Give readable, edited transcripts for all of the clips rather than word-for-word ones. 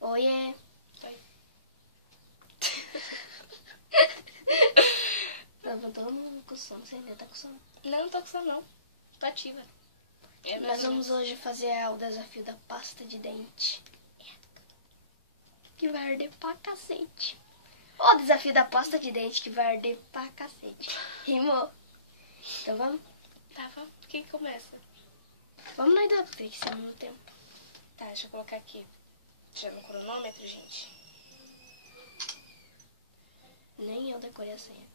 Oiê. Oi. Tava todo mundo com sono, você ainda tá com sono? Não tô com sono não. Tô ativa. Nós vamos hoje fazer o desafio da pasta de dente. Que vai arder pra cacete. O desafio da pasta de dente que vai arder pra cacete. Rimou. Então vamos? Tá, vamos. Quem começa? Vamos nós dois, porque estamos no tempo. Tá, deixa eu colocar aqui. Já no cronômetro, gente. Nem eu decorei a senha.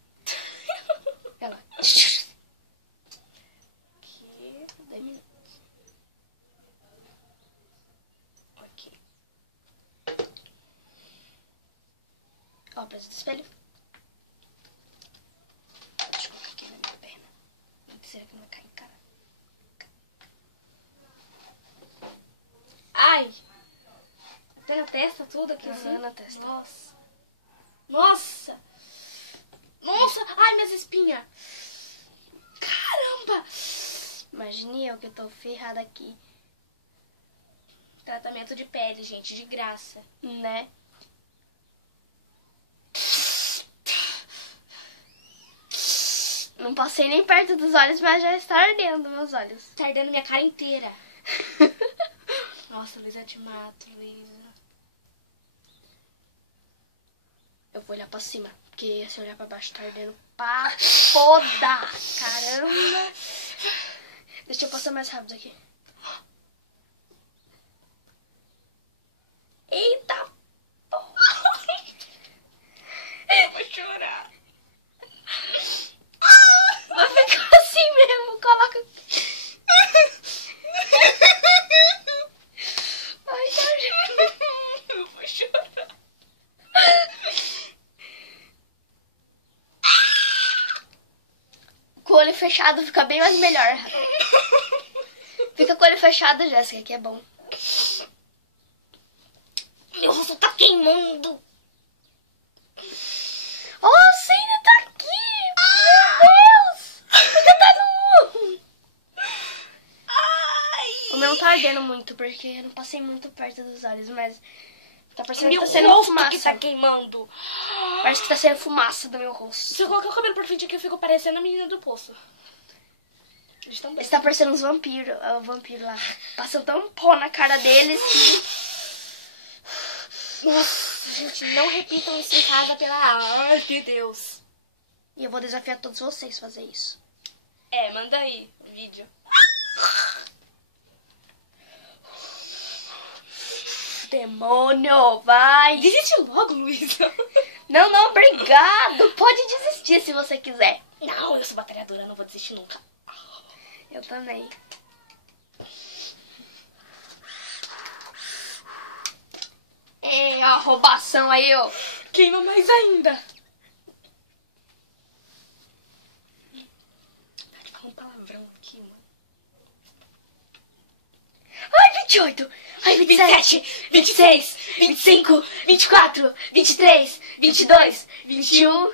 Olha lá. Aqui. 10 minutos. Ok. Ó, presta do espelho. Deixa eu colocar aqui na minha perna. Será que não vai cair, cara? Ai! Até na testa, tudo aqui Aham, assim? na testa. Nossa! Nossa! Nossa! Ai, minhas espinhas! Caramba! Imagine eu que eu tô ferrada aqui, Tratamento de pele, gente, de graça. né? Não passei nem perto dos olhos, mas já está ardendo meus olhos. Tá ardendo minha cara inteira. Nossa, Luísa, eu te mato, Luísa. Eu vou olhar pra cima, porque se eu olhar pra baixo tá ardendo pra foda. Caramba. Deixa eu passar mais rápido aqui. Eita porra. Eu vou chorar. Vai ficar assim mesmo, coloca. Ai, tá ardendo. Eu vou chorar. Com o olho fechado fica bem mais melhor. Fica com o olho fechado, Jéssica, que é bom. Meu rosto tá queimando. Oh, você ainda tá aqui! Meu Deus! Ainda tá no... Ai! O meu não tá ardendo muito, porque eu não passei muito perto dos olhos, mas tá parecendo Meu que tá saindo rosto fumaça. que tá queimando. Parece que tá saindo fumaça do meu rosto. Se eu colocar o cabelo pra frente aqui, eu fico parecendo a menina do poço. Eles estão Esse tá parecendo uns vampiros, o vampiro lá. Passando tão pó na cara deles que... Nossa, gente, não repitam isso em casa, pela amor de Deus. E eu vou desafiar todos vocês a fazer isso. É, manda aí o vídeo. Demônio, vai! Desiste logo, Luísa. Não, não, obrigado! Pode desistir se você quiser. Não, eu sou batalhadora, eu não vou desistir nunca. Eu também. É, a roubação aí, ó. Queima mais ainda. Tá de falar um palavrão aqui, mano. Ai, 28. Ai, 27. 26. 25. 24. 23. 22. 21.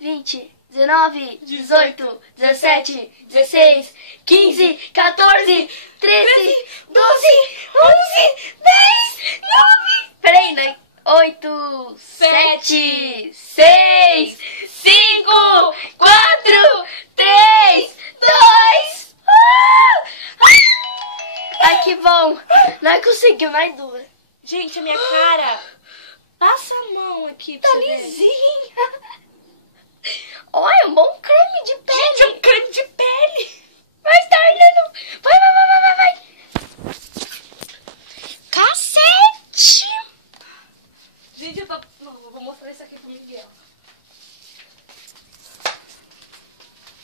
20. 19. 18. 17. 16. 15. 14. 13. 12. 11. 10. 9. Peraí, né? 8. 7. 6. 5. 4. 3. 2. Ai, que bom. Nós conseguimos, mais duas. Gente, a minha cara. Passa a mão aqui pra Tá você ver. lisinha. Olha, é um bom creme de pele. Gente, é um creme de pele. Mas tá ardendo. Vai, vai, vai, vai, vai, vai. Cacete. Gente, eu tô... Não, eu vou mostrar isso aqui pro Miguel.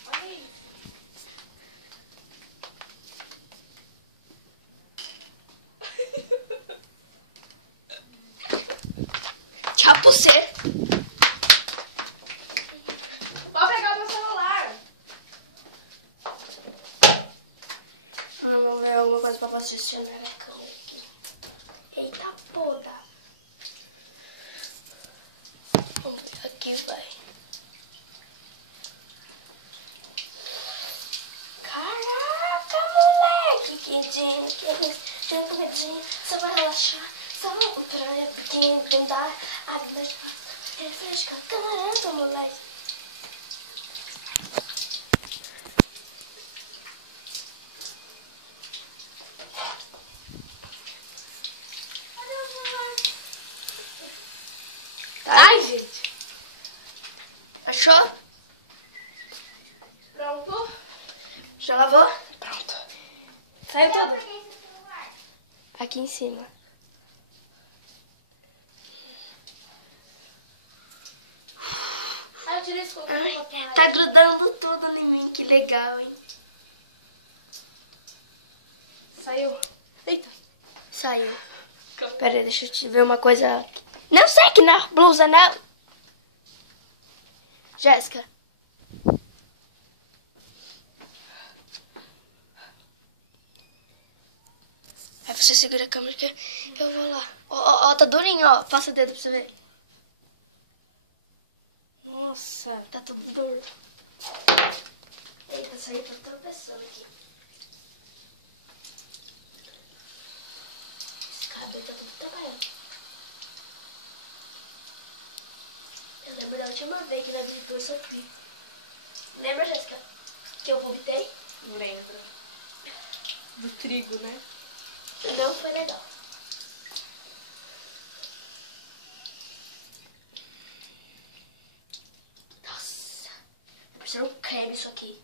Olha isso. Tchau pra você. Pode pegar o meu celular. Vamos ver alguma coisa pra você assistir na minha câmera aqui. Eita, poda. Vamos ver aqui, vai. Caraca, moleque. Que dia, só vai relaxar. Só pra Quem dá água refresca, camarão, moleque. Ai, gente. Achou? Pronto. Já lavou? Pronto. Saiu tudo. Aqui em cima. Ai, eu tirei esse cocô. Tá grudando tudo em mim, que legal, hein? Saiu. Eita. Saiu. Pera aí, deixa eu te ver uma coisa. Não sei que na blusa, não. Jéssica. Aí você segura a câmera que eu vou lá. Ó, tá durinho, ó. Passa o dedo pra você ver. Nossa. Tá tudo duro. Eita, saiu, tá tropeçando aqui. Esse cabelo tá tudo trabalhando. Eu lembro da última vez que nós visitou eu sofri. Lembra, Jéssica? Que eu vomitei? Não lembro. Do trigo, né? Não foi legal. Nossa. Vai ser um creme isso aqui.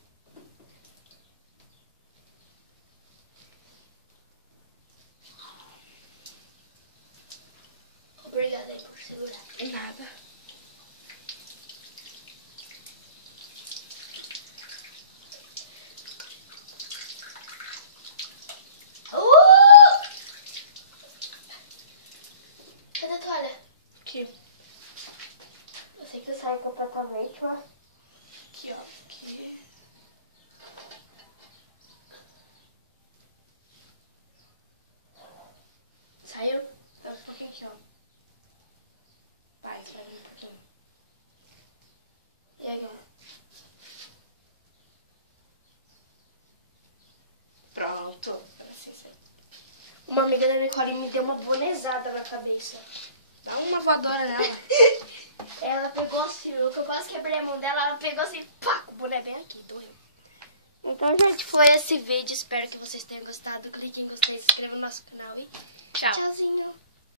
Obrigada aí por segurar. Nada. Cadê a toalha? Aqui. Eu sei que saiu completamente, mas... Aqui, ó. Aqui. Saiu? Dá um pouquinho aqui, ó. Vai um pouquinho. E aí, ó. Pronto. Assim, sai. Uma amiga da Nicole me deu uma bonezada na cabeça. Dá uma voadora nela. Ela pegou assim, eu quase quebrei a mão dela, ela pegou assim, pá, o boné bem aqui, doeu. Então, gente, foi esse vídeo. Espero que vocês tenham gostado. Clique em gostei, se inscreva no nosso canal e Tchau. tchauzinho.